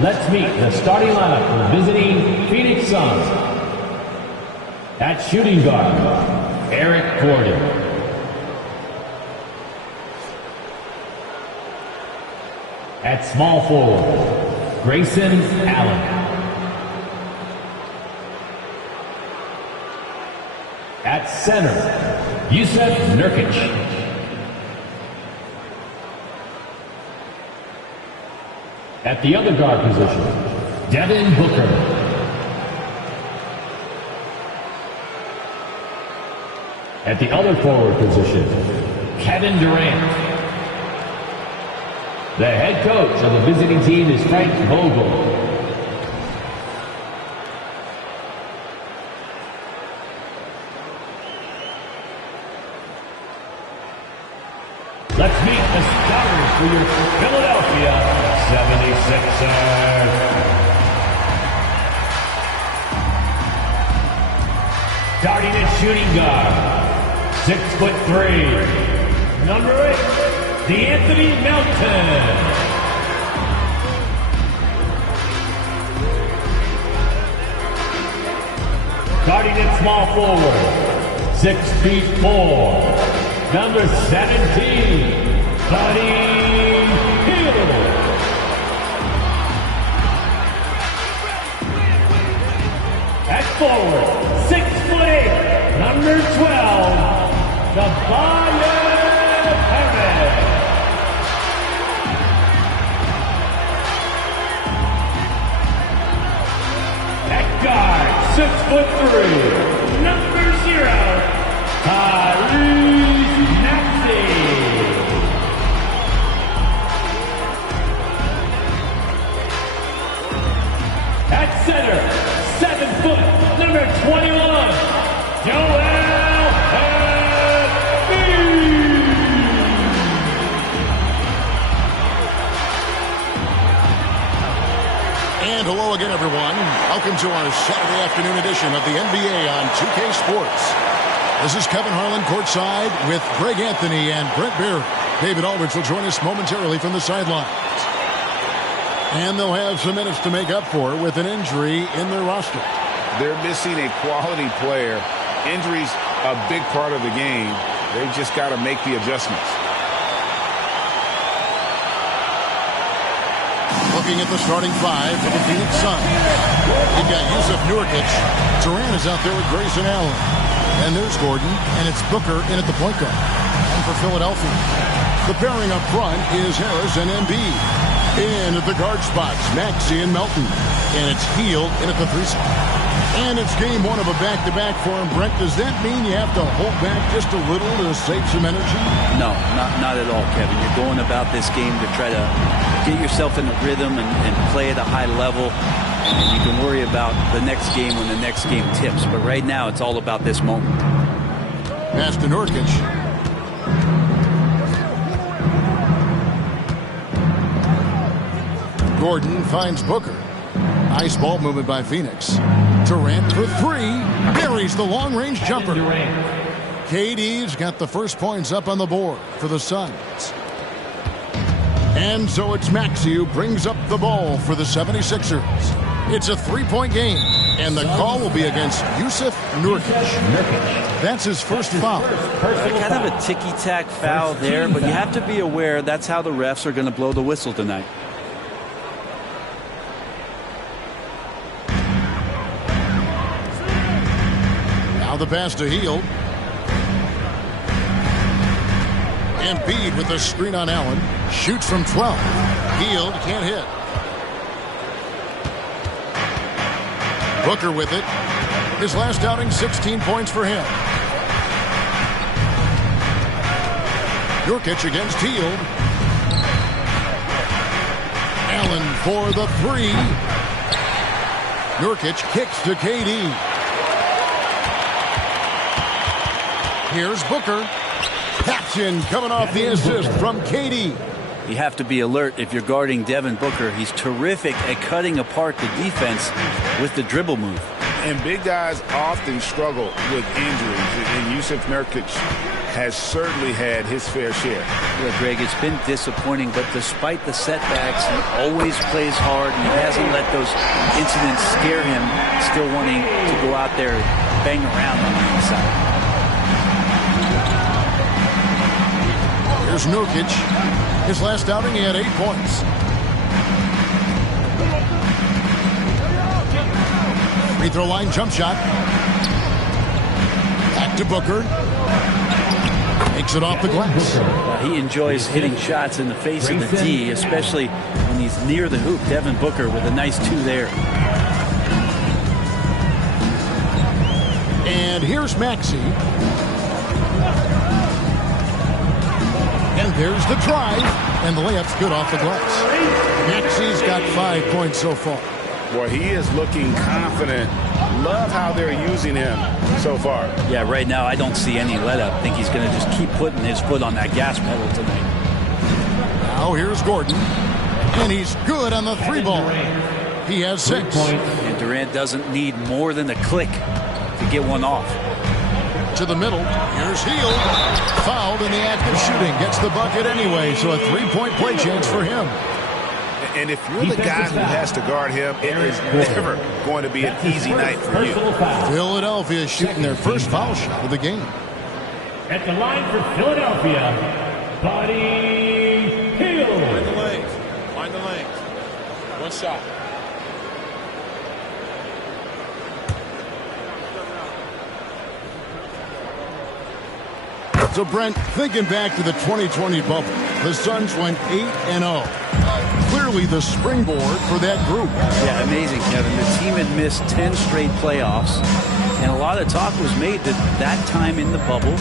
Let's meet the starting lineup for the visiting Phoenix Suns. At shooting guard, Eric Gordon. At small forward, Grayson Allen. At center, Yusuf Nurkic. At the other guard position, Devin Booker. At the other forward position, Kevin Durant. The head coach of the visiting team is Frank Vogel. Let's meet the starters for your Philadelphia 76’ers. Starting at shooting guard, 6'3", number 8, DeAnthony Melton. Starting at small forward, 6'4", number 17, Buddy Hield. At forward, 6'8", number 12, Tobias Harris. At guard, 6'3", number 0, Tyrese Maxey. At center, 7 foot, number 21, Joel Embiid. And hello again, everyone. Welcome to our Saturday afternoon edition of the NBA on 2K Sports. This is Kevin Harlan courtside with Greg Anthony and Brent Barry. David Aldridge will join us momentarily from the sidelines. And they'll have some minutes to make up for with an injury in their roster. They're missing a quality player. Injuries a big part of the game. They've just got to make the adjustments. Looking at the starting five for the Phoenix Suns. You've got Yusuf Nurkic. Durant is out there with Grayson Allen. And there's Gordon, and it's Booker in at the point guard. And for Philadelphia, the pairing up front is Harris and Embiid. In at the guard spots, Maxey and Melton. And it's Hield in at the 3 spot. And it's game one of a back-to-back for him. Brent, does that mean you have to hold back just a little to save some energy? No, not at all, Kevin. You're going about this game to try to get yourself in a rhythm and play at a high level. And you can worry about the next game when the next game tips. But right now, it's all about this moment. Pass to Nurkic. Gordon finds Booker. Nice ball movement by Phoenix. Durant for 3. Buries the long-range jumper. KD's got the first points up on the board for the Suns. And so it's Maxey who brings up the ball for the 76'ers. It's a 3-point game, and the call will be against Yusuf Nurkic. That's his first foul. Kind of a ticky-tack foul there, but you have to be aware that's how the refs are going to blow the whistle tonight. Now the pass to Hield. Embiid with the screen on Allen. Shoots from 12. Hield can't hit. Booker with it. His last outing, 16 points for him. Nurkic against Hield. Allen for the 3. Nurkic kicks to KD. Here's Booker. Passion coming off the assist from KD. You have to be alert if you're guarding Devin Booker. He's terrific at cutting apart the defense with the dribble move. And big guys often struggle with injuries. And Yusuf Nurkic has certainly had his fair share. Yeah, Greg, it's been disappointing, but despite the setbacks, he always plays hard, and he hasn't let those incidents scare him, still wanting to go out there and bang around on the inside. Here's Nurkic. His last outing, he had 8 points. Free throw line jump shot. Back to Booker. Makes it off the glass. He enjoys hitting shots in the face of the D, especially when he's near the hoop. Devin Booker with a nice 2 there. And here's Maxey. And there's the drive. And the layup's good off the glass. Maxey's got 5 points so far. Boy, he is looking confident. Love how they're using him so far. Yeah, right now I don't see any let up. I think he's going to just keep putting his foot on that gas pedal tonight. Now here's Gordon. And he's good on the 3 ball. He has 6. And Durant doesn't need more than a click to get one off. To the middle. Here's Hield. Fouled in the act of shooting. Gets the bucket anyway, so a 3-point play chance for him. And if you're the guy who has to guard him, it is never going to be an easy night for you. Philadelphia shooting their first foul shot of the game. At the line for Philadelphia, Buddy Hield. Find the lanes. Find the lanes. One shot. So, Brent, thinking back to the 2020 bubble, the Suns went 8-0. Clearly the springboard for that group. Yeah, amazing, Kevin. The team had missed 10 straight playoffs, and a lot of talk was made that that time in the bubble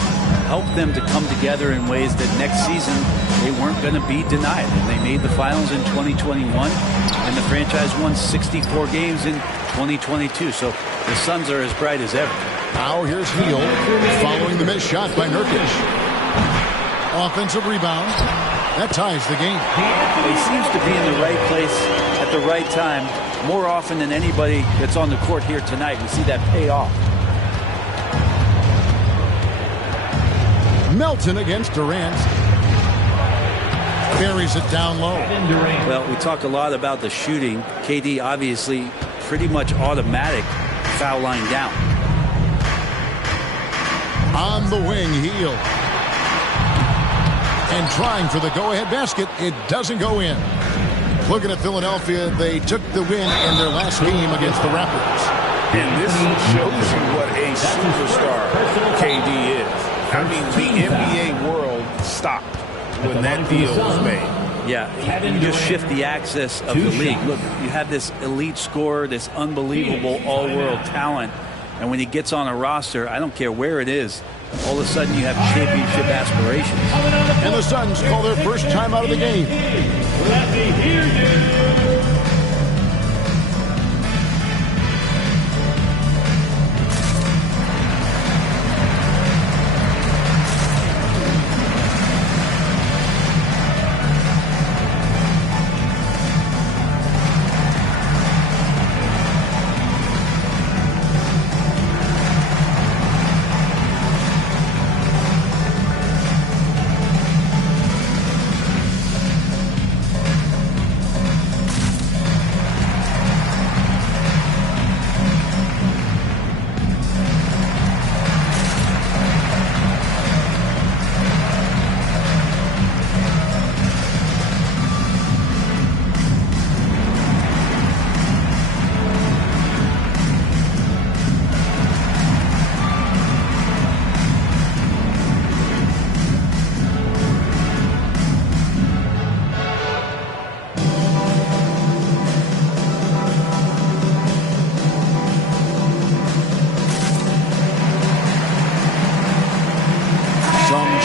helped them to come together in ways that next season they weren't going to be denied. And they made the finals in 2021, and the franchise won 64 games in 2022. So the Suns are as bright as ever. Now here's Hield following the missed shot by Nurkic. Offensive rebound. That ties the game. He seems to be in the right place at the right time more often than anybody that's on the court here tonight. We see that pay off. Melton against Durant. Buries it down low. Well, we talked a lot about the shooting. KD obviously pretty much automatic foul line down. On the wing, Hield. And trying for the go-ahead basket. It doesn't go in. Looking at Philadelphia, they took the win in their last game against the Raptors. And this shows you what a superstar KD is. I mean, the NBA world stopped when that deal was made. Yeah, you just shift the axis of the league. Look, you have this elite scorer, this unbelievable all-world talent, and when he gets on a roster, I don't care where it is, all of a sudden you have championship aspirations. And the Suns call their first time out of the game. Let me hear you.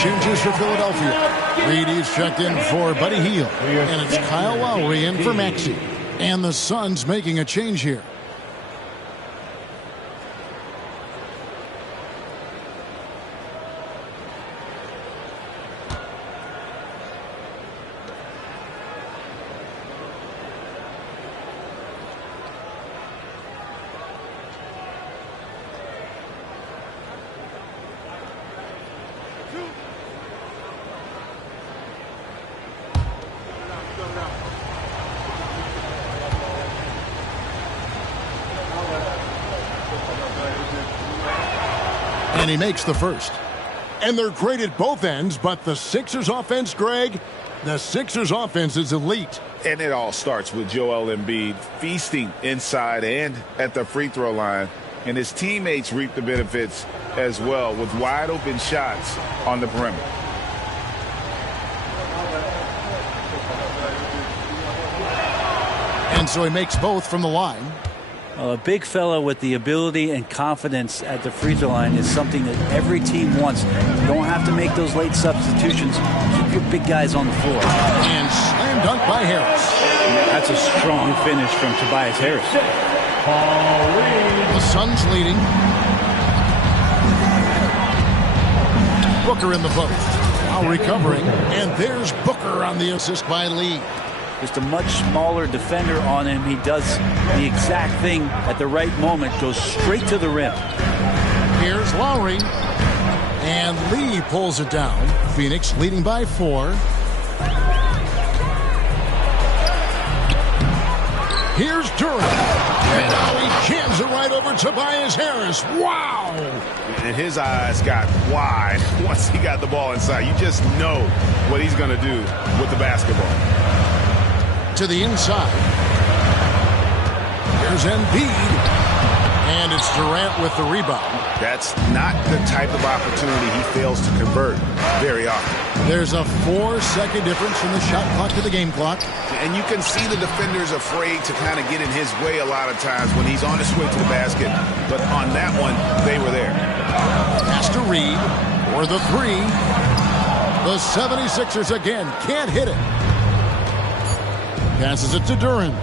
Changes for Philadelphia. Reedy's checked in for Buddy Hield. And it's Kyle Lowry in for Maxey. And the Suns making a change here. Two. And he makes the first. And they're great at both ends, but the Sixers offense, Greg, the Sixers offense is elite. And it all starts with Joel Embiid feasting inside and at the free throw line. And his teammates reap the benefits as well with wide open shots on the perimeter. And so he makes both from the line. A big fella with the ability and confidence at the free throw line is something that every team wants. You don't have to make those late substitutions. Keep your big guys on the floor. And slam dunk by Harris. That's a strong finish from Tobias Harris. The Suns leading. Booker in the post. Now recovering. And there's Booker on the assist by Lee. Just a much smaller defender on him. He does the exact thing at the right moment. Goes straight to the rim. Here's Lowry. And Lee pulls it down. Phoenix leading by 4. Here's Durant. And now he jams it right over Tobias Harris. Wow! And his eyes got wide once he got the ball inside. You just know what he's going to do with the basketball. To the inside. Here's Embiid. And it's Durant with the rebound. That's not the type of opportunity he fails to convert very often. There's a 4-second difference from the shot clock to the game clock. And you can see the defenders afraid to kind of get in his way a lot of times when he's on his way to the basket. But on that one, they were there. Pass to Reed for the 3. The 76ers again can't hit it. Passes it to Durant.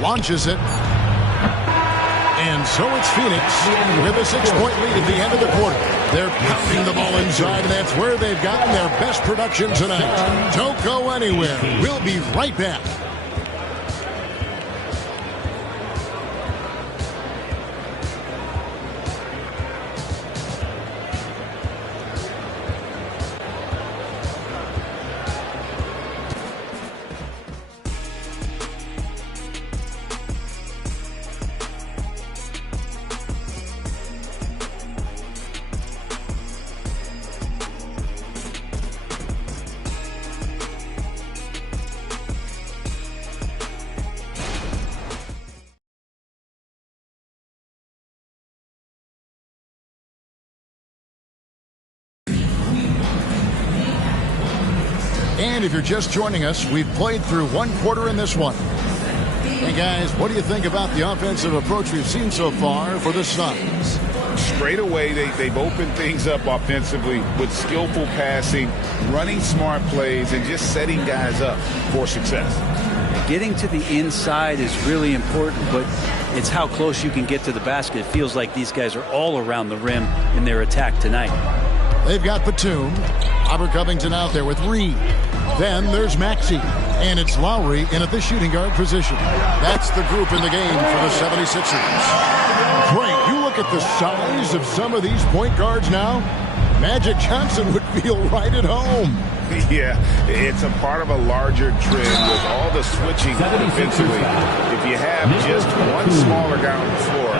Launches it. And so it's Phoenix with a 6-point lead at the end of the quarter. They're pounding the ball inside, and that's where they've gotten their best production tonight. Don't go anywhere. We'll be right back. And if you're just joining us, we've played through 1 quarter in this one. Hey, guys, what do you think about the offensive approach we've seen so far for the Suns? Straight away, they've opened things up offensively with skillful passing, running smart plays, and just setting guys up for success. Getting to the inside is really important, but it's how close you can get to the basket. It feels like these guys are all around the rim in their attack tonight. They've got Batum. Robert Covington out there with Reed. Then there's Maxey. And it's Lowry in at the shooting guard position. That's the group in the game for the 76ers. Great. You look at the size of some of these point guards now. Magic Johnson would feel right at home. Yeah, it's a part of a larger trend with all the switching defensively. If you have just one smaller guy on the floor,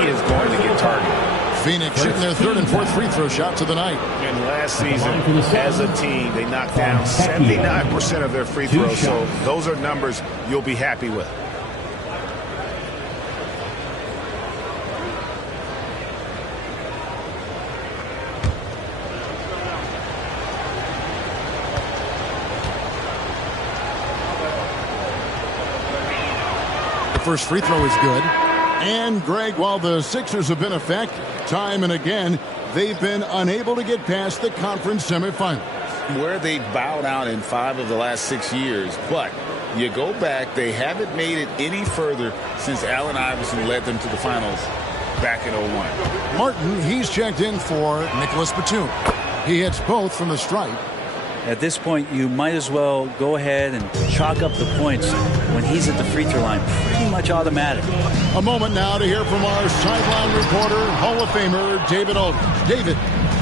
he is going to get targeted. Phoenix shooting their 3rd and 4th free throw shots of the night. And last season, as a team, they knocked down 79% of their free throws. So those are numbers you'll be happy with. The first free throw is good. And, Greg, while the Sixers have been effective time and again, they've been unable to get past the conference semifinals. Where they bowed out in 5 of the last 6 years. But you go back, they haven't made it any further since Allen Iverson led them to the finals back in 01. Martin, he's checked in for Nicholas Batum. He hits both from the stripe. At this point, you might as well go ahead and chalk up the points when he's at the free throw line. Pretty much automatic. A moment now to hear from our sideline reporter, Hall of Famer David Aldridge. David.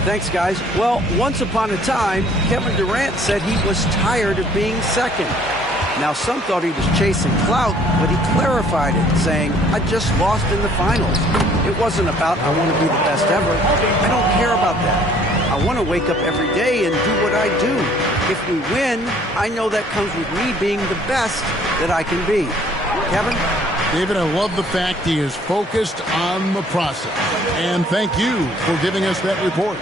Thanks, guys. Well, once upon a time, Kevin Durant said he was tired of being second. Now, some thought he was chasing clout, but he clarified it, saying, I just lost in the finals. It wasn't about, I want to be the best ever. I don't care about that. I want to wake up every day and do what I do. If we win, I know that comes with me being the best that I can be. Kevin? David, I love the fact he is focused on the process. And thank you for giving us that report.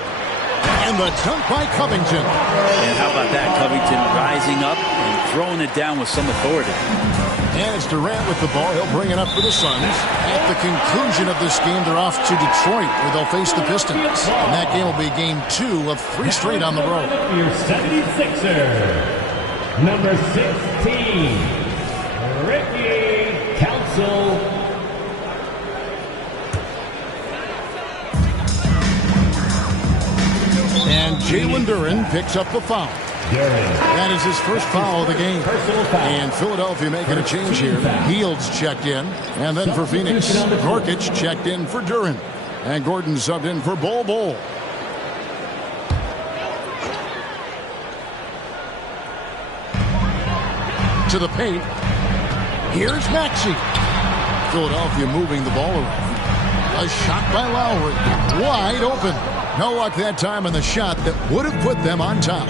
And the dunk by Covington. And how about that? Covington rising up and throwing it down with some authority. And it's Durant with the ball. He'll bring it up for the Suns. At the conclusion of this game, they're off to Detroit, where they'll face the Pistons. And that game will be game 2 of 3 straight on the road. Your 76'er, number 16, Ricky Council. And Jalen Duren picks up the foul. That is his first foul of the game. And Philadelphia making a change here. Hield's checked in. And then for Phoenix, Nurkic checked in for Duren. And Gordon subbed in for Bol. To the paint. Here's Maxey. Philadelphia moving the ball around. A shot by Lowry. Wide open. No luck that time on the shot that would have put them on top.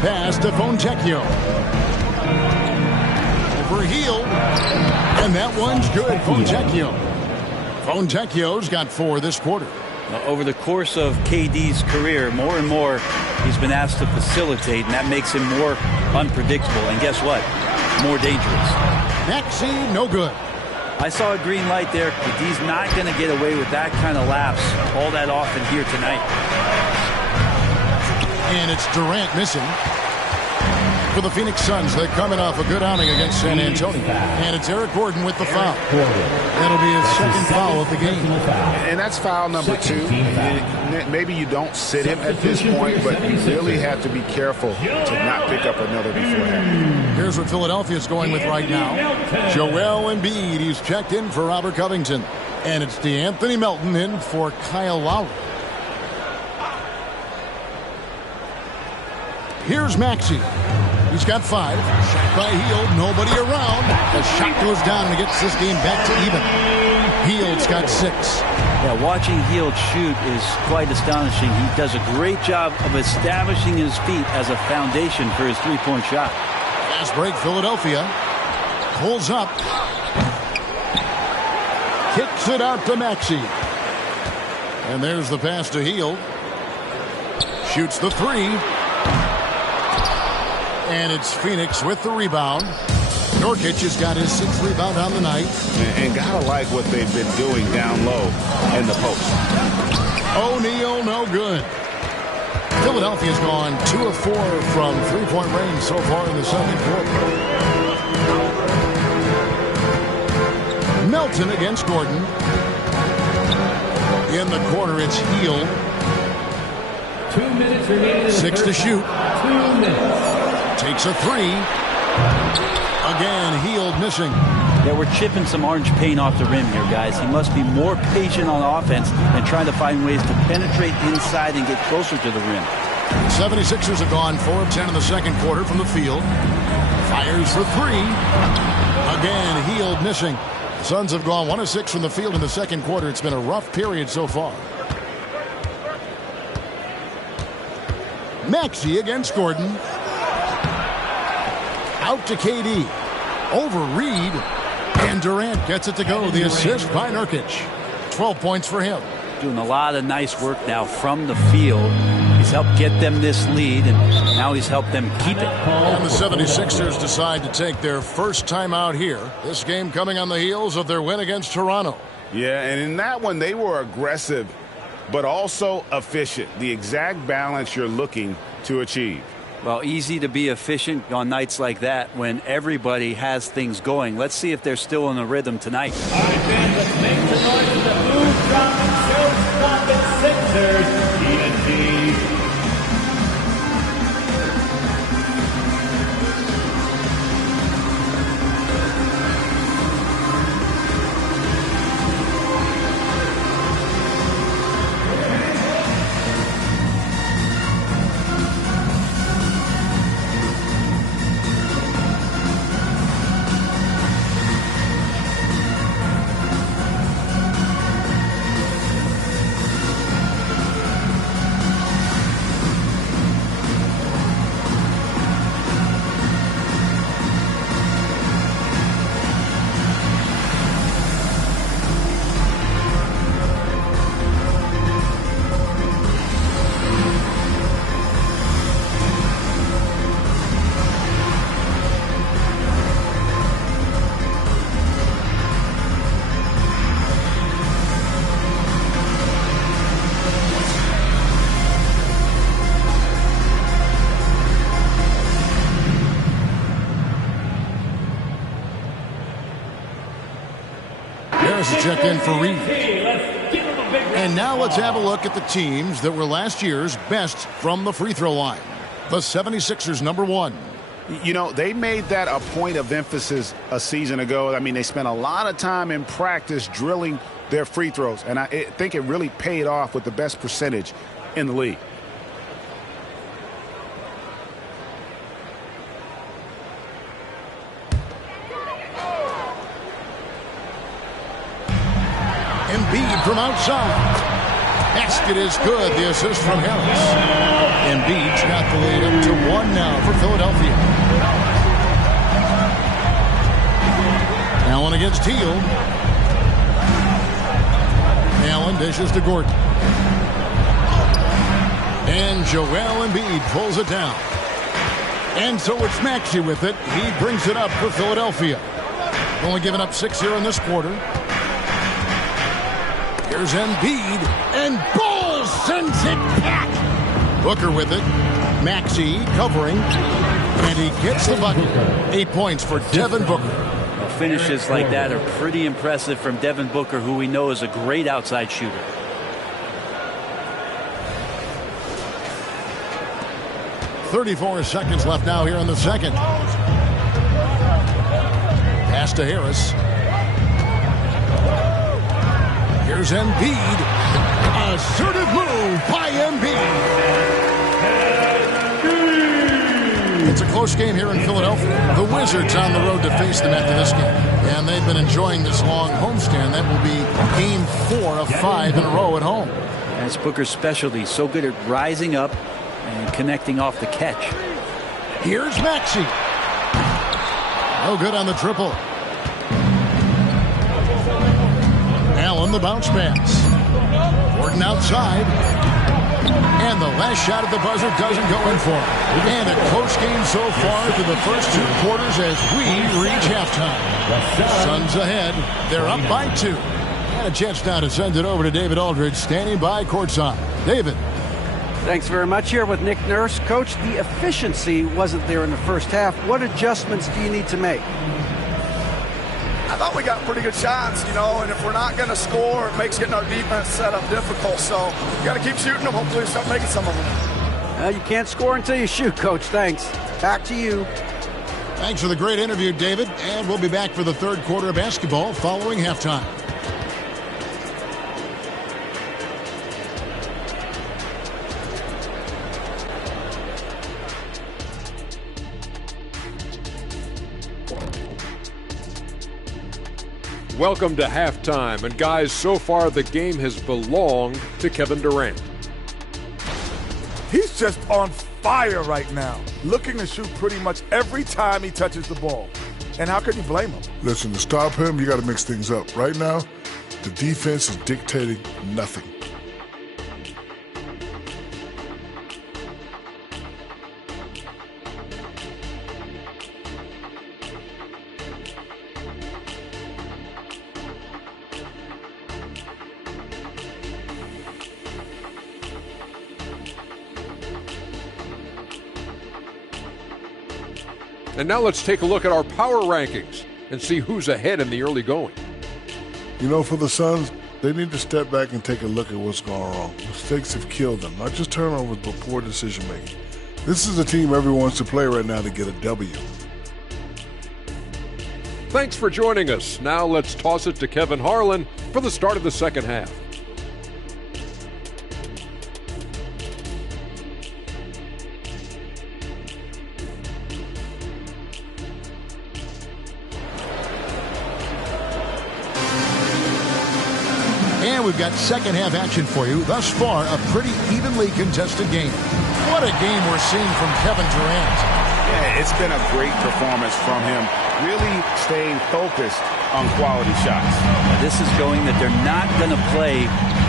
Pass to Fontecchio. Over Hield. And that one's good. Fontecchio's got 4 this quarter. Over the course of KD's career, more and more he's been asked to facilitate, and that makes him more unpredictable. And guess what? More dangerous. Maxey, no good. I saw a green light there. KD's not going to get away with that kind of lapse all that often here tonight. And it's Durant missing. For the Phoenix Suns, they're coming off a good outing against San Antonio. And it's Eric Gordon with the foul. That'll be his second foul of the game. And that's foul number 2. Maybe you don't sit him at this point, but you really have to be careful to not pick up another beforehand. Here's what Philadelphia's going with right now. Joel Embiid, he's checked in for Robert Covington. And it's DeAnthony Melton in for Kyle Lowry. Here's Maxey. He's got 5. Shot by Hield. Nobody around. The shot goes down and it gets this game back to even. Hield's got 6. Yeah, watching Hield shoot is quite astonishing. He does a great job of establishing his feet as a foundation for his three-point shot. Fast break, Philadelphia. Pulls up. Kicks it out to Maxey. And there's the pass to Hield. Shoots the 3. And it's Phoenix with the rebound. Nurkic has got his 6th rebound on the night. And gotta like what they've been doing down low in the post. O'Neal, no good. Philadelphia's gone 2 of 4 from 3-point range so far in the second quarter. Melton against Gordon. In the corner, it's Hield. 2 minutes remaining. 6 to shoot. 2 minutes. Takes a 3. Again, Hield missing. Yeah, we're chipping some orange paint off the rim here, guys. He must be more patient on offense and trying to find ways to penetrate inside and get closer to the rim. 76ers have gone 4 of 10 in the second quarter from the field. Fires for 3. Again, Hield missing. The Suns have gone 1 of 6 from the field in the second quarter. It's been a rough period so far. Maxey against Gordon. Out to KD. Over Reed. And Durant gets it to go. The assist by Nurkic. 12 points for him. Doing a lot of nice work now from the field. He's helped get them this lead, and now he's helped them keep it. And the 76ers decide to take their first time out here. This game coming on the heels of their win against Toronto. Yeah, and in that one, they were aggressive, but also efficient. The exact balance you're looking to achieve. Well, easy to be efficient on nights like that when everybody has things going. Let's see if they're still in the rhythm tonight. All right, fans, let's make some noise for the food-dropping, show-stopping Sixers. TNT. Harris is checked in for Reed. And now let's have a look at the teams that were last year's best from the free throw line. The 76ers, number 1. You know, they made that a point of emphasis a season ago. I mean, they spent a lot of time in practice drilling their free throws, and I think it really paid off with the best percentage in the league. Embiid from outside. Basket is good. The assist from Harris. Embiid's got the lead up to 1 now for Philadelphia. Allen against Teal. Allen dishes to Gordon. And Joel Embiid pulls it down. And so it's Maxey with it. He brings it up for Philadelphia. Only giving up 6 here in this quarter. Here's Embiid, and Bull sends it back. Booker with it. Maxey covering, and he gets the bucket. 8 points for Devin Booker. Well, finishes like that are pretty impressive from Devin Booker, who we know is a great outside shooter. .34 seconds left now here in the second. Pass to Harris. Here's Embiid. Assertive move by Embiid. It's a close game here in Philadelphia. The Wizards on the road to face them after this game. And they've been enjoying this long homestand. That will be game 4 of 5 in a row at home. That's Booker's specialty. So good at rising up and connecting off the catch. Here's Maxey. No good on the triple. Allen, the bounce pass. Gordon outside. And the last shot at the buzzer doesn't go in for him. And a close game so far through the first 2 quarters as we reach halftime. Suns ahead. They're up by 2. And a chance now to send it over to David Aldridge, standing by courtside. David. Thanks very much. Here with Nick Nurse. Coach, the efficiency wasn't there in the first half. What adjustments do you need to make? I thought we got pretty good shots, you know, and if we're not going to score, it makes getting our defense set up difficult. So you got to keep shooting them. Hopefully we start making some of them. You can't score until you shoot, Coach. Thanks. Back to you. Thanks for the great interview, David. And we'll be back for the third quarter of basketball following halftime. Welcome to halftime, and guys, so far the game has belonged to Kevin Durant. He's just on fire right now, looking to shoot pretty much every time he touches the ball. And how can you blame him? Listen, to stop him, you got to mix things up. Right now, the defense is dictating nothing. And now let's take a look at our power rankings and see who's ahead in the early going. You know, for the Suns, they need to step back and take a look at what's going wrong. Mistakes have killed them, not just turnovers, but poor decision-making. This is a team everyone wants to play right now to get a W. Thanks for joining us. Now let's toss it to Kevin Harlan for the start of the second half. And we've got second half action for you. Thus far, a pretty evenly contested game. What a game we're seeing from Kevin Durant. Yeah, it's been a great performance from him. Really staying focused on quality shots. This is showing that they're not going to play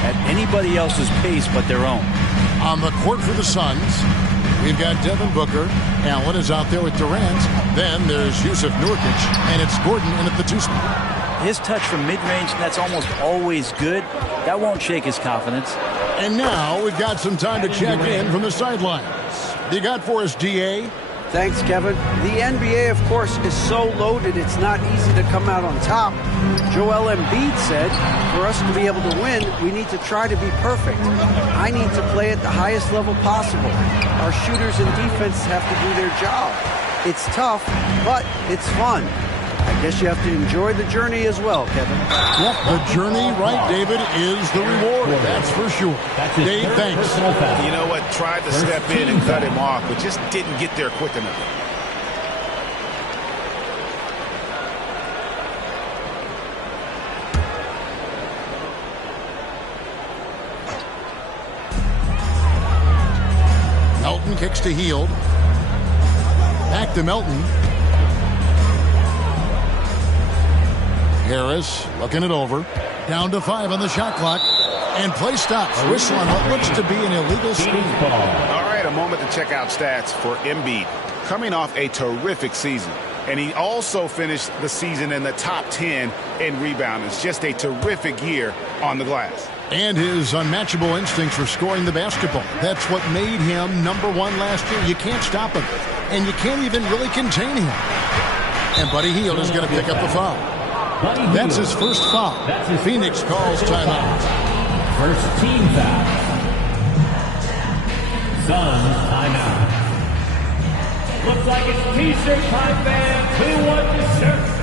at anybody else's pace but their own. On the court for the Suns, we've got Devin Booker. Allen is out there with Durant. Then there's Yusuf Nurkic, and it's Gordon in at the 2 spot. His touch from mid-range, that's almost always good. That won't shake his confidence. And now we've got some time to check in from the sidelines. You got for us, DA? Thanks, Kevin. The NBA, of course, is so loaded it's not easy to come out on top. Joel Embiid said, for us to be able to win, we need to try to be perfect. I need to play at the highest level possible. Our shooters and defense have to do their job. It's tough, but it's fun. I guess you have to enjoy the journey as well, Kevin. Yep, the journey, right, David, is the reward. That's for sure. Dave, thanks. You know what? Tried to step in and cut him off, but just didn't get there quick enough. Melton kicks to Hield. Back to Melton. Harris looking it over. Down to 5 on the shot clock. And play stops. Whistle on what looks to be an illegal screen. All right, a moment to check out stats for Embiid. Coming off a terrific season. And he also finished the season in the top 10 in rebounding. It's just a terrific year on the glass. And his unmatchable instincts for scoring the basketball. That's what made him #1 last year. You can't stop him. And you can't even really contain him. And Buddy Hield is going to pick up the foul. That's his first foul. Phoenix calls timeout. First team foul. Suns timeout. Looks like it's T-shirt time, fans. Who won the shirt?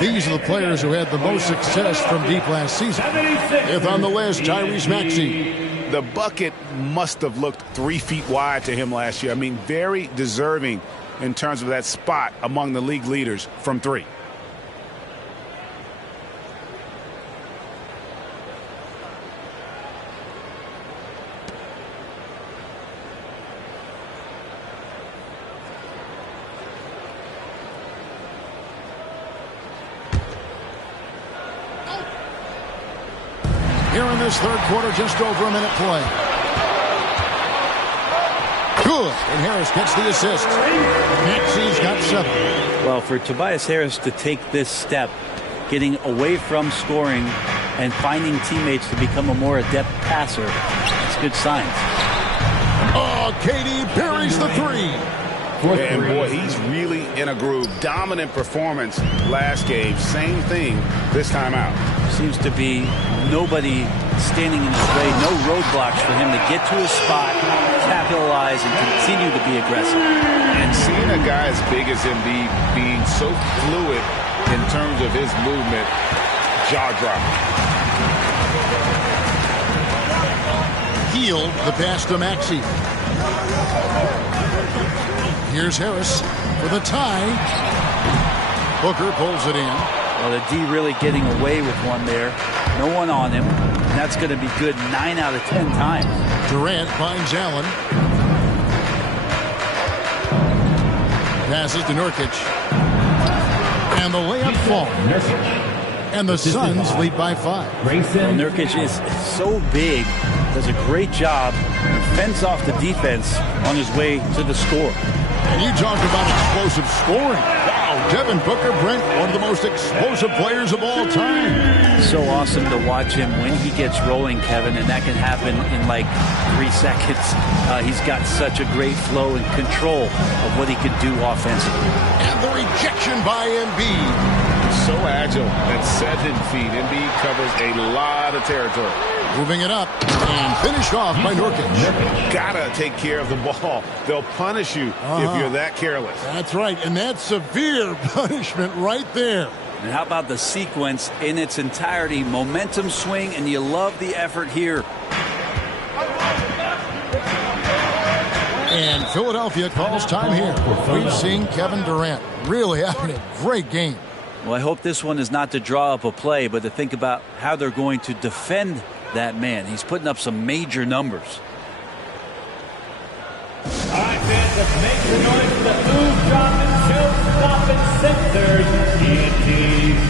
These are the players who had the most success from deep last season. Fifth on the list, Tyrese Maxey. The bucket must have looked 3 feet wide to him last year. I mean, very deserving in terms of that spot among the league leaders from 3. Here in this third quarter, just over a minute play. Good, and Harris gets the assist. Maxey's got 7. Well, for Tobias Harris to take this step, getting away from scoring and finding teammates to become a more adept passer, it's good signs. Oh, KD buries the 3. And boy, he's really in a groove. Dominant performance last game. Same thing this time out. Seems to be nobody standing in his way, no roadblocks for him to get to his spot, capitalize, and continue to be aggressive. And seeing a guy as big as Embiid being so fluid in terms of his movement, jaw-dropping. Hield the pass to Maxey. Here's Harris for the tie. Booker pulls it in. Well, the D really getting away with one there. No one on him. And that's going to be good 9 out of 10 times. Durant finds Allen. Passes to Nurkic. And the layup falls. And the Suns lead by 5. Well, Nurkic is so big, does a great job, and fends off the defense on his way to the score. And you talk about explosive scoring. Wow, Devin Booker, Brent, one of the most explosive players of all time. So awesome to watch him when he gets rolling, Kevin, and that can happen in like 3 seconds. He's got such a great flow and control of what he can do offensively. And the rejection by Embiid. So agile at 7 feet. Embiid covers a lot of territory. Moving it up and finished off by Nurkic. Gotta take care of the ball. They'll punish you if you're that careless. That's right, and that's severe punishment right there. And how about the sequence in its entirety? Momentum swing, and you love the effort here. And Philadelphia calls time here. We've seen Kevin Durant really having a great game. Well, I hope this one is not to draw up a play, but to think about how they're going to defend that man. He's putting up some major numbers. All right, fans, let's make the noise for the move, drop, and show, stop, and centers. TNT.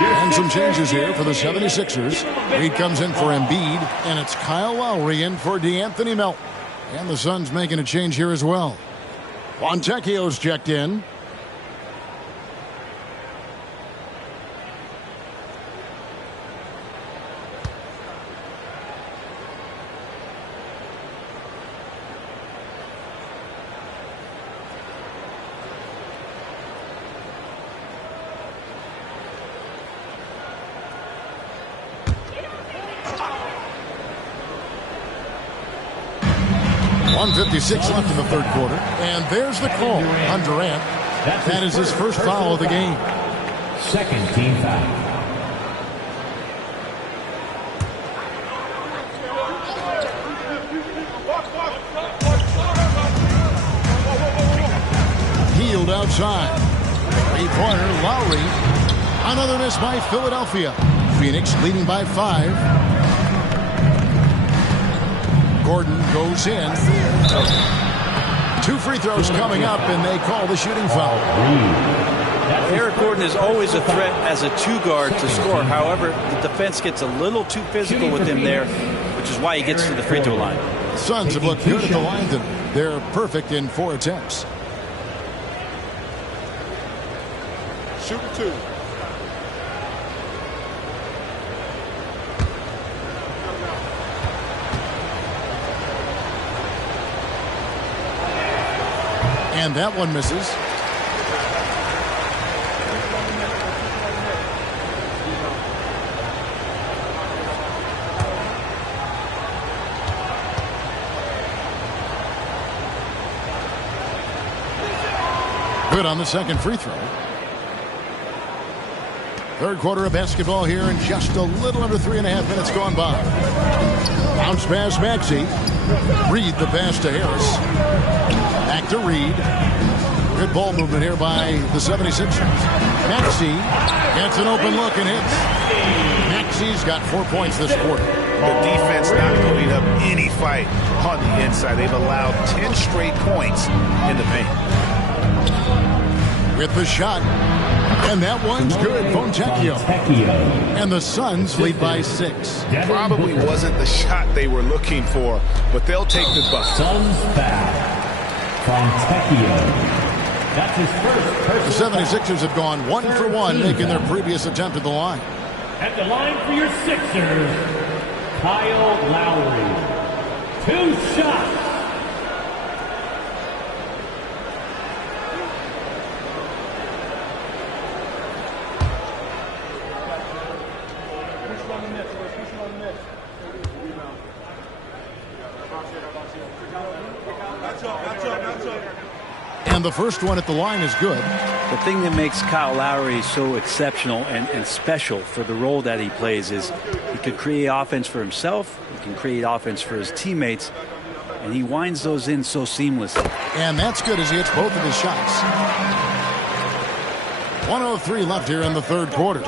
And some changes here for the 76ers. Reed comes in for Embiid, and it's Kyle Lowry in for DeAnthony Melton. And the Suns making a change here as well. Fontecchio's checked in. .156 left in the third quarter. And there's the call on Durant. That is his first foul of the game. Second team foul. Healed outside. Three-pointer, Lowry. Another miss by Philadelphia. Phoenix leading by 5. Gordon goes in. 2 free throws coming up, and they call the shooting foul. Eric Gordon is always a threat as a 2-guard to score. However, the defense gets a little too physical with him there, which is why he gets to the free throw line. Suns have looked good at the line tonight. They're perfect in 4 attempts. Shoot 2. And that one misses. Good on the second free throw. Third quarter of basketball here, and just a little under 3.5 minutes gone by. Bounce pass, Maxey. Reed the pass to Harris. Back to Reed. Good ball movement here by the 76ers. Maxey gets an open look and hits. Maxey's got 4 points this quarter. The defense not putting up any fight on the inside. They've allowed 10 straight points in the paint. With the shot. And that one's good. Fontecchio. And the Suns lead by 6. Probably wasn't the shot they were looking for, but they'll take the bucket. Suns foul. Fontecchio. That's his first The 76ers have gone 1 for 1, making their previous attempt at the line. At the line for your Sixers, Kyle Lowry. 2 shots. And the first one at the line is good. The thing that makes Kyle Lowry so exceptional and special for the role that he plays is he could create offense for himself, he can create offense for his teammates, and he winds those in so seamlessly. And that's good as he hits both of his shots. 1:03 left here in the third quarter.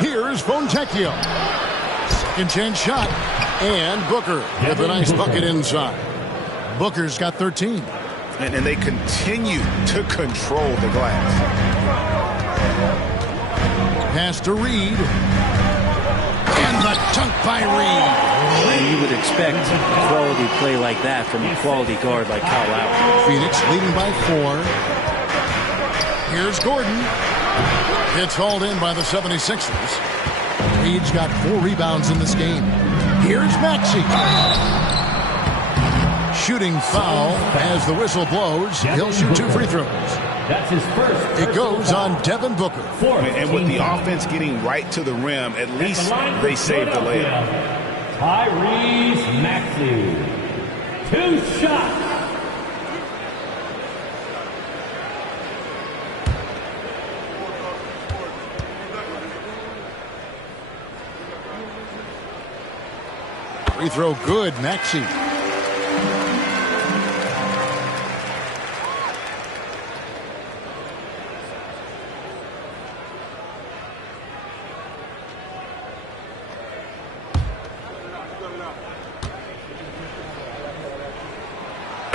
Here's Fontecchio. Second chance shot. And Booker with a nice bucket inside. Booker's got 13. And they continue to control the glass. Pass to Reed. And the dunk by Reed. And you would expect quality play like that from a quality guard like Kyle Lowry. Phoenix leading by 4. Here's Gordon. It's hauled in by the 76ers. Reed's got 4 rebounds in this game. Here's Maxey. Shooting foul as the whistle blows. He'll shoot 2 free throws. That's his first. It goes on Devin Booker. And with the offense getting right to the rim, at least they saved the layup. Tyrese Maxey. 2 shots. Free throw good, Maxey.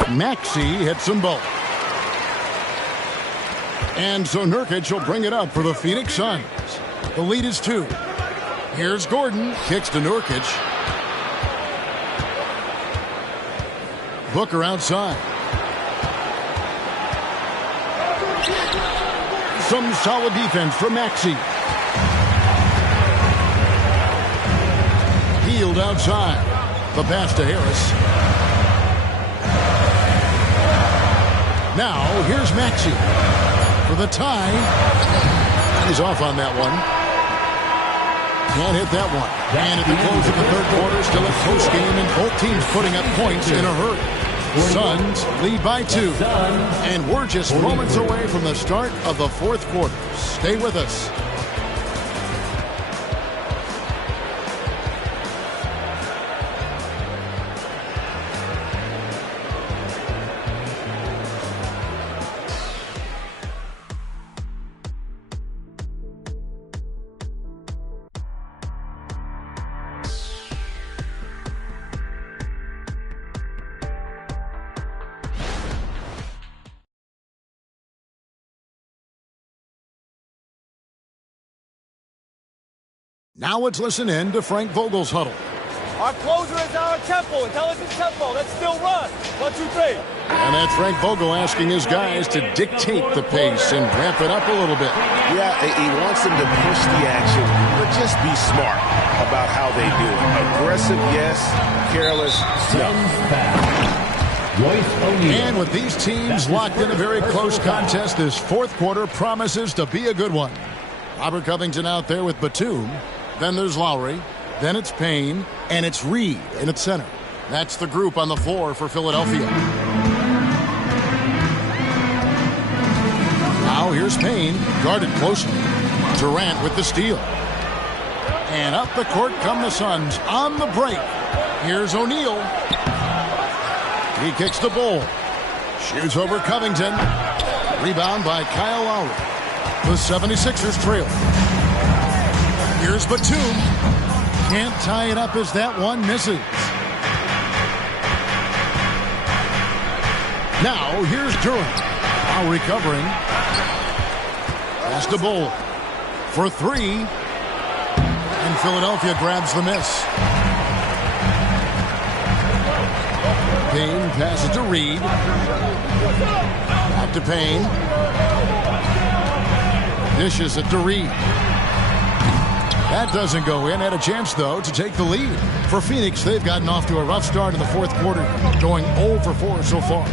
Maxey hits them both. And so Nurkic will bring it up for the Phoenix Suns. The lead is 2. Here's Gordon. Kicks to Nurkic. Booker outside. Some solid defense from Maxey. Healed outside. The pass to Harris. Now, here's Maxey for the tie. He's off on that one. Can't hit that one. And at the close of the third quarter, still a close game, and both teams putting up points in a hurry. Suns lead by 2. And we're just moments away from the start of the fourth quarter. Stay with us. Now let's listen in to Frank Vogel's huddle. Our closer is our tempo, intelligent tempo. Let's still run. 1, 2, 3. And that's Frank Vogel asking his guys to dictate the pace and ramp it up a little bit. Yeah, he wants them to push the action, but just be smart about how they do it. Aggressive, yes. Careless, no. And with these teams locked in a very close contest, this fourth quarter promises to be a good one. Robert Covington out there with Batum. Then there's Lowry. Then it's Payne. And it's Reed in at center. That's the group on the floor for Philadelphia. Now here's Payne, guarded closely. Durant with the steal. And up the court come the Suns on the break. Here's O'Neal. He kicks the ball. Shoots over Covington. Rebound by Kyle Lowry. The 76ers trail. Here's Batum. Can't tie it up as that one misses. Now here's Durant. Now recovering. Pass to Bull for 3. And Philadelphia grabs the miss. Payne passes to Reed. Back to Payne. Dishes it to Reed. That doesn't go in. Had a chance, though, to take the lead. For Phoenix, they've gotten off to a rough start in the fourth quarter, going 0 for 4 so far.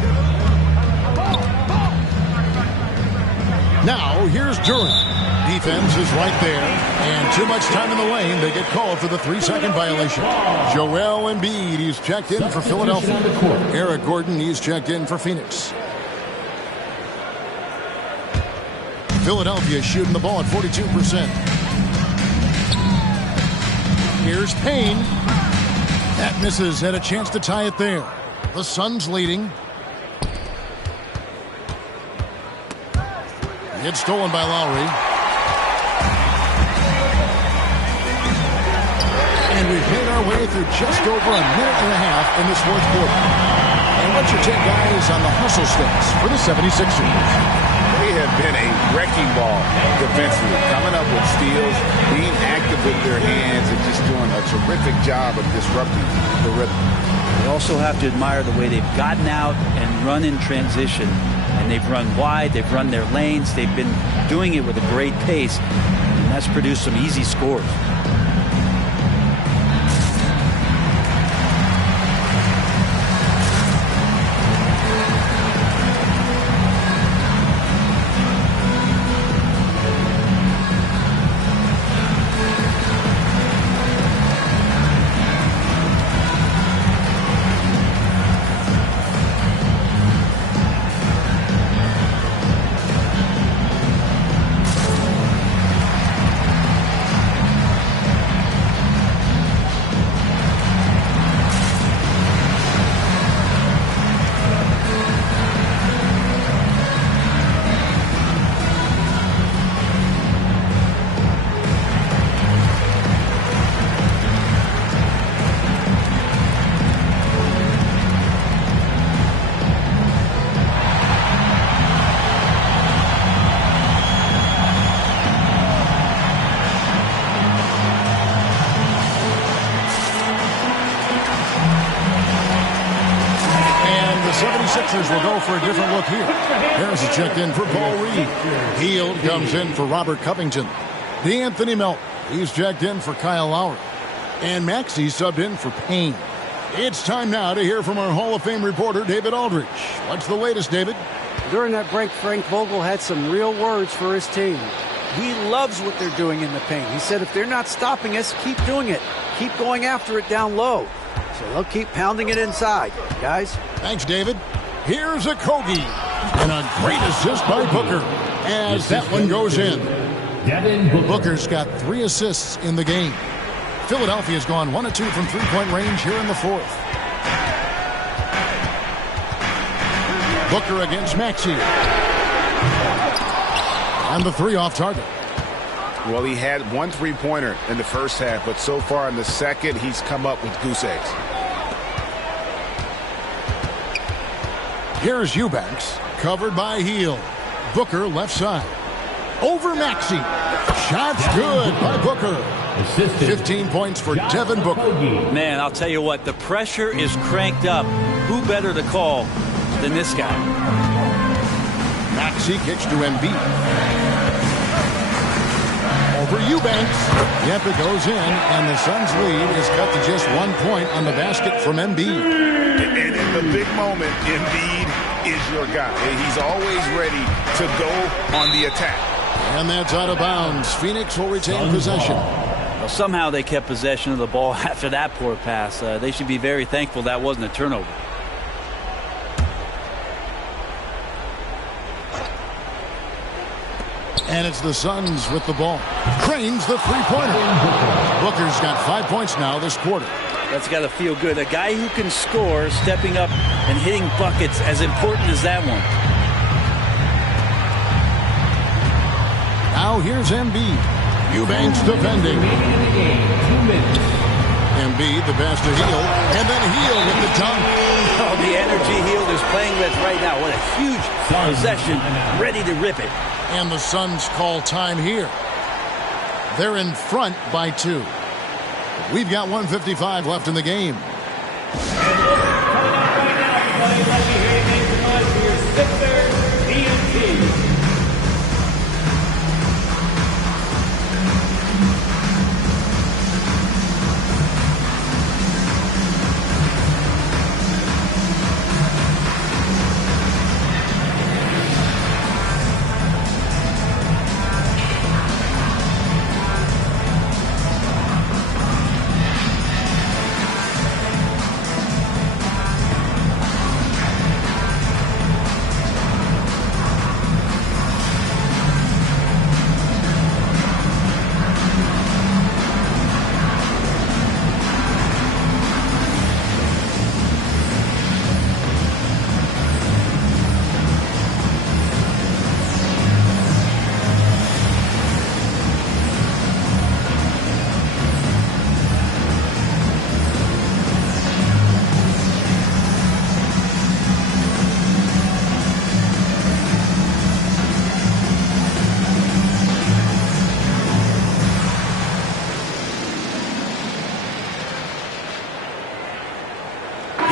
Now, here's Durant. Defense is right there, and too much time in the lane. They get called for the 3-second violation. Joel Embiid, he's checked in for Philadelphia. Eric Gordon, he's checked in for Phoenix. Philadelphia shooting the ball at 42%. Here's Payne. That misses. Had a chance to tie it there. The Suns leading. It's stolen by Lowry. And we've made our way through just over a minute and a half in this fourth quarter. And what's your take, guys, on the hustle stats for the 76ers? They have been a wrecking ball defensively, coming up with steals, being active with their hands, and just doing a terrific job of disrupting the rhythm. You also have to admire the way they've gotten out and run in transition. And they've run wide, they've run their lanes, they've been doing it with a great pace, and that's produced some easy scores. Will go for a different look here. Harris is checked in for Paul Reed. Hield comes in for Robert Covington. DeAnthony Melton, he's checked in for Kyle Lowry. And Maxey subbed in for Payne. It's time now to hear from our Hall of Fame reporter, David Aldridge. What's the latest, David? During that break, Frank Vogel had some real words for his team. He loves what they're doing in the paint. He said, if they're not stopping us, keep doing it. Keep going after it down low. So they'll keep pounding it inside, guys. Thanks, David. Here's a Kogi, and a great assist by Booker as that one goes in. Booker's got 3 assists in the game. Philadelphia's gone 1 of 2 from three-point range here in the fourth. Booker against Maxey. And the 3 off target. Well, he had 1 3-pointer in the first half, but so far in the second, he's come up with goose eggs. Here's Eubanks, covered by Hield. Booker left side. Over Maxey. Shots good by Booker. 15 points for Devin Booker. Man, I'll tell you what, the pressure is cranked up. Who better to call than this guy? Maxey kicks to Embiid. Over Eubanks. Yep, it goes in, and the Suns' lead is cut to just 1 point on the basket from Embiid. And in the big moment, Embiid is your guy. He's always ready to go on the attack. And that's out of bounds. Phoenix will retain possession. Well, somehow they kept possession of the ball after that poor pass. They should be very thankful that wasn't a turnover. And it's the Suns with the ball. Cranes the three-pointer. Booker's got 5 points now this quarter. That's got to feel good. A guy who can score, stepping up and hitting buckets, as important as that one. Now here's Embiid. Eubanks defending. Embiid, the pass to Hield, and then Hield with the dunk. Oh, the energy Hield is playing with right now. What a huge possession, ready to rip it. And the Suns call time here. They're in front by 2. We've got 1:55 left in the game.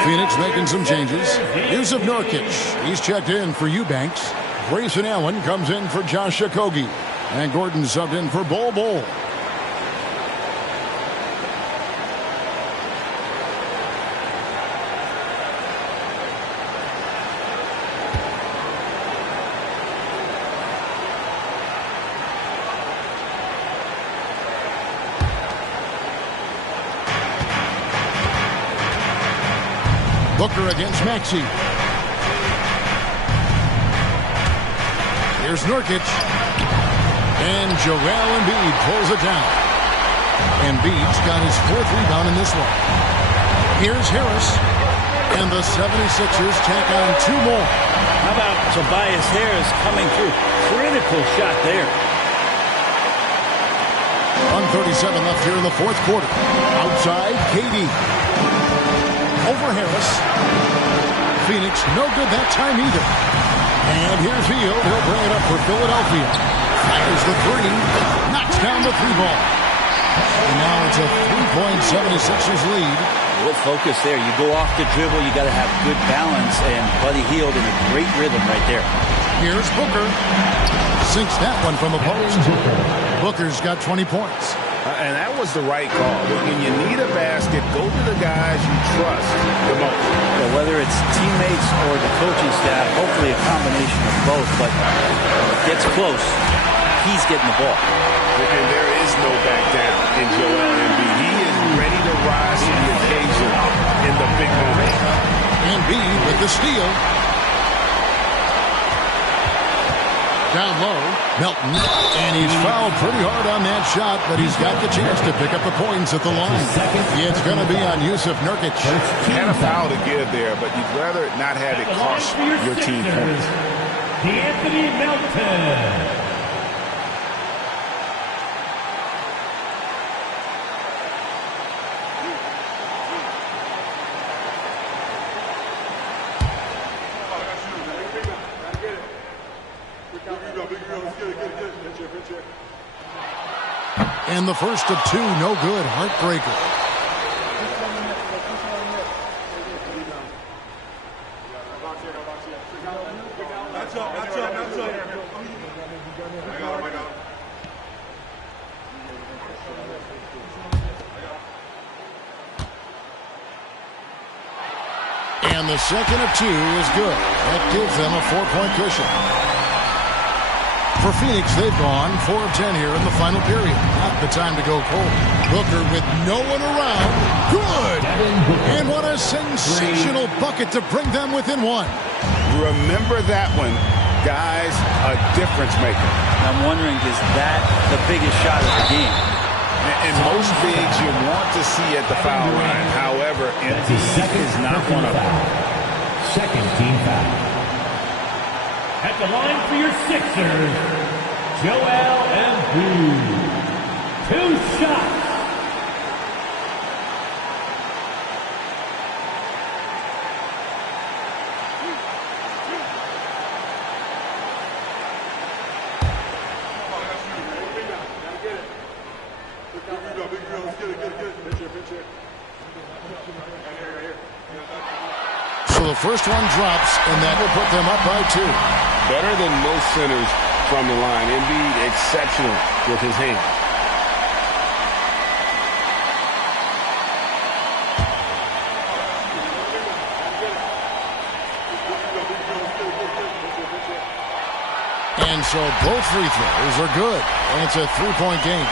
Phoenix making some changes. Yusuf Nurkic, he's checked in for Eubanks. Grayson Allen comes in for Josh Okogie. And Gordon subbed in for Bol Bol. Booker against Maxey. Here's Nurkic. And Joel Embiid pulls it down. Embiid's got his 4th rebound in this one. Here's Harris. And the 76ers tack on 2 more. How about Tobias Harris coming through? Critical shot there. 1:37 left here in the 4th quarter. Outside, KD. Over Harris. Phoenix, no good that time either. And here's Hield. He'll bring it up for Philadelphia. Fires the 3. Knocks down the 3 ball. And now it's a 3-point 76ers lead. Real focus there. You go off the dribble, you got to have good balance. And Buddy Hield in a great rhythm right there. Here's Booker. Sinks that one from the post. Booker's got 20 points. And that was the right call. When you need a basket, go to the guys you trust the most. Well, whether it's teammates or the coaching staff, hopefully a combination of both. But when it gets close, he's getting the ball. And there is no back down in Joel Embiid. He is ready to rise to the occasion in the big moment. Embiid with the steal. Down low, Melton, and he's fouled pretty hard on that shot, but he's got the chance to pick up the points at the line. It's going to be on Yusuf Nurkic. Had a foul to give there, but you'd rather not have it cost your team points. Anthony Melton. And the first of 2, no good. Heartbreaker. And the second of 2 is good. That gives them a 4-point cushion. For Phoenix, they've gone 4 of 10 here in the final period. Not the time to go cold. Booker with no one around. Good! And what a sensational bucket to bring them within 1. Remember that one. Guys, a difference maker. I'm wondering, is that the biggest shot of the game? And most bigs you want to see at the foul line. However, Embiid is not one of them. Second team foul. At the line for your Sixers, Joel Embiid. 2 shots. So the first one drops, and that will put them up by 2. Better than most centers from the line. Embiid exceptional with his hand. And so both free throws are good. And it's a 3-point game.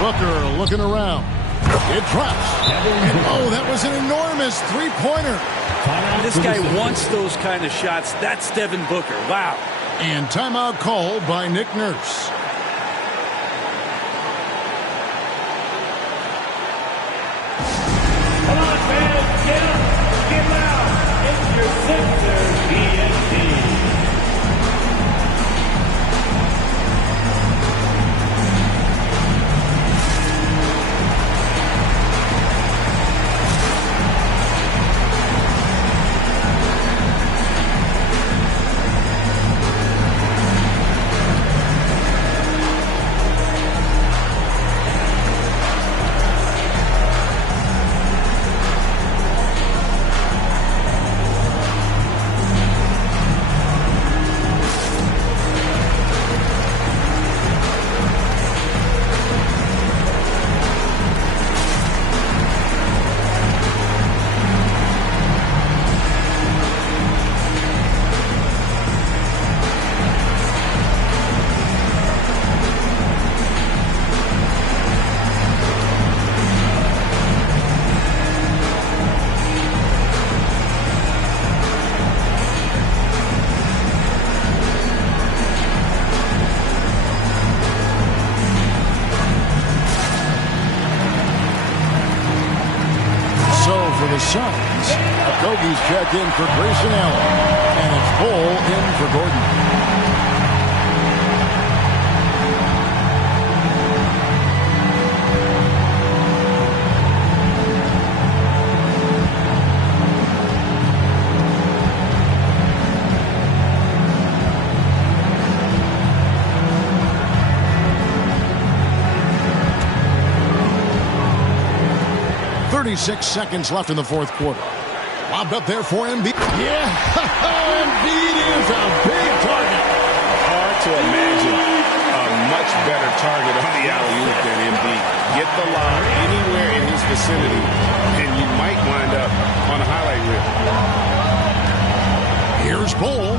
Booker looking around. It drops. And oh, that was an enormous 3-pointer. This guy wants those kind of shots. That's Devin Booker. Wow. And timeout called by Nick Nurse. Come on, fans, get up, get loud. It's your Sixers BNT. Kogi's check in for Grayson Allen. And it's Bull in for Gordon. Seconds left in the fourth quarter. Lobbed up there for Embiid. Yeah, Embiid is a big target. Hard to imagine a much better target on the alley-oop than Embiid. Get the lob anywhere in his vicinity, and you might wind up on a highlight reel. Here's Bull.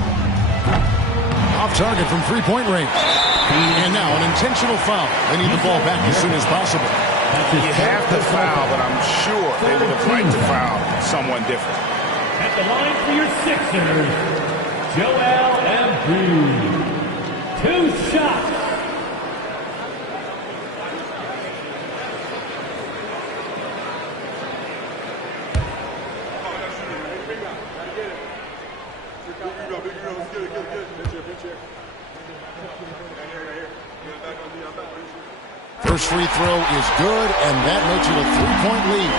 Off target from three-point range. And now an intentional foul. They need the ball back as soon as possible. You have to foul, but I'm sure they would have liked to foul someone different. At the line for your Sixers, Joel Embiid. 2 shots. First free throw is good, and that makes it a 3-point lead.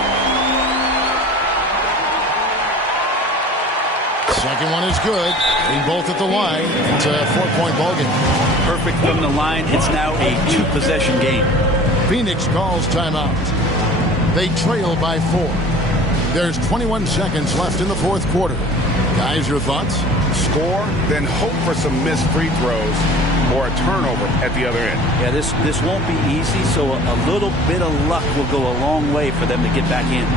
Second one is good. They both at the line. It's a 4-point ballgame. Perfect from the line. It's now a 2-possession game. Phoenix calls timeout. They trail by 4. There's 21 seconds left in the fourth quarter. Guys, your thoughts? Score, then hope for some missed free throws or a turnover at the other end. Yeah, this won't be easy, so a little bit of luck will go a long way for them to get back in.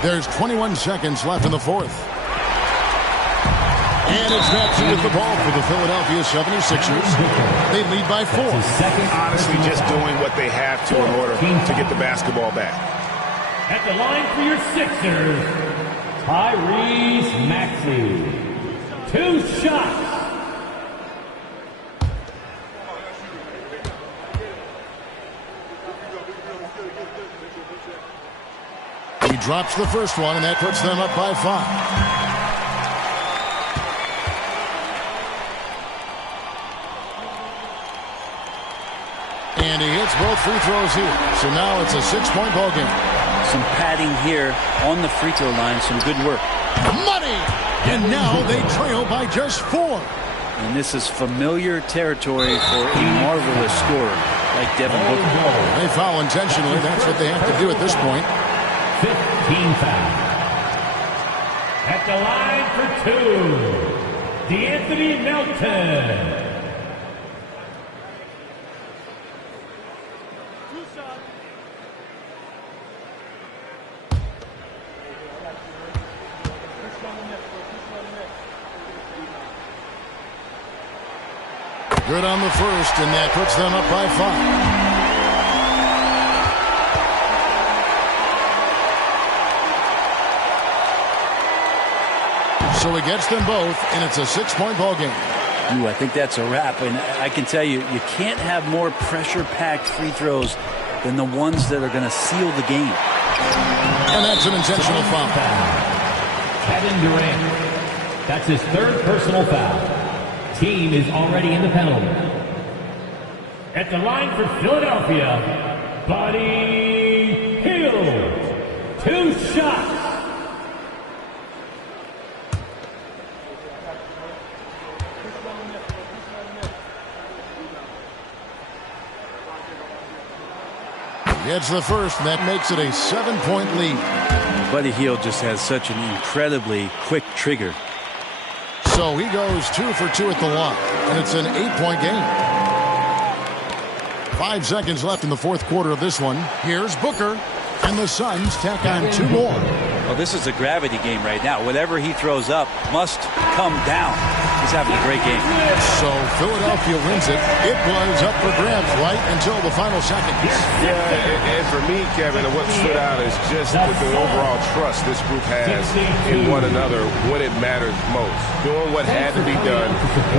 There's 21 seconds left in the fourth. And it's Maxey with the ball for the Philadelphia 76ers. They lead by 4. Honestly, just doing what they have to in order to get the basketball back. At the line for your Sixers, Tyrese Maxey. 2 shots. He drops the first one, and that puts them up by 5. And he hits both free throws here. So now it's a 6-point ball game. Some padding here on the free throw line. Some good work. Money! And now they trail by just 4. And this is familiar territory for a marvelous scorer like Devin Booker. They foul intentionally. That's what they have to do at this point. 15 foul. At the line for 2, DeAnthony Melton. Good on the first, and that puts them up by 5. So he gets them both, and it's a 6-point ball game. I think that's a wrap. And I can tell you, you can't have more pressure-packed free throws than the ones that are going to seal the game. And that's an intentional foul. Kevin Durant. That's his third personal foul. Team is already in the penalty. At the line for Philadelphia, Buddy Hield. 2 shots. Gets the first, and that makes it a 7-point lead. Buddy Hield just has such an incredibly quick trigger. So he goes 2 for 2 at the line, and it's an 8-point game. 5 seconds left in the fourth quarter of this one. Here's Booker, and the Suns tack on 2 more. Well, this is a gravity game right now. Whatever he throws up must come down. He's having a great game. So Philadelphia wins it. It was up for grabs right until the final seconds. Yeah, and for me, Kevin, what stood out is just the overall trust this group has in one another when it matters most. Doing what had to be done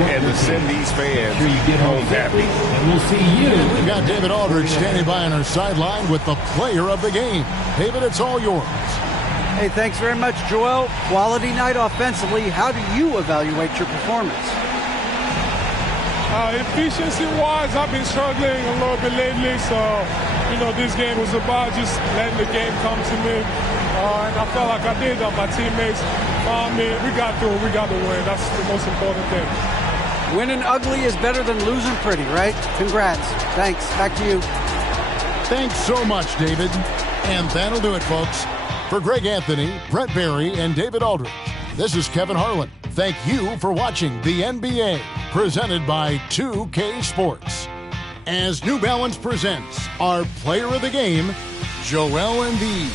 and to send these fans home happy. And we'll see you. We've got David Aldridge standing by on our sideline with the player of the game. David, it's all yours. Hey, thanks very much, Joel. Quality night offensively. How do you evaluate your performance? Efficiency-wise, I've been struggling a little bit lately, so, this game was about just letting the game come to me. And I felt like I did that. My teammates found me. We got through. We got the win. That's the most important thing. Winning ugly is better than losing pretty, right? Congrats. Thanks. Back to you. Thanks so much, David. And that'll do it, folks. For Greg Anthony, Brett Barry, and David Aldridge, this is Kevin Harlan. Thank you for watching the NBA, presented by 2K Sports. As New Balance presents our player of the game, Joel Embiid.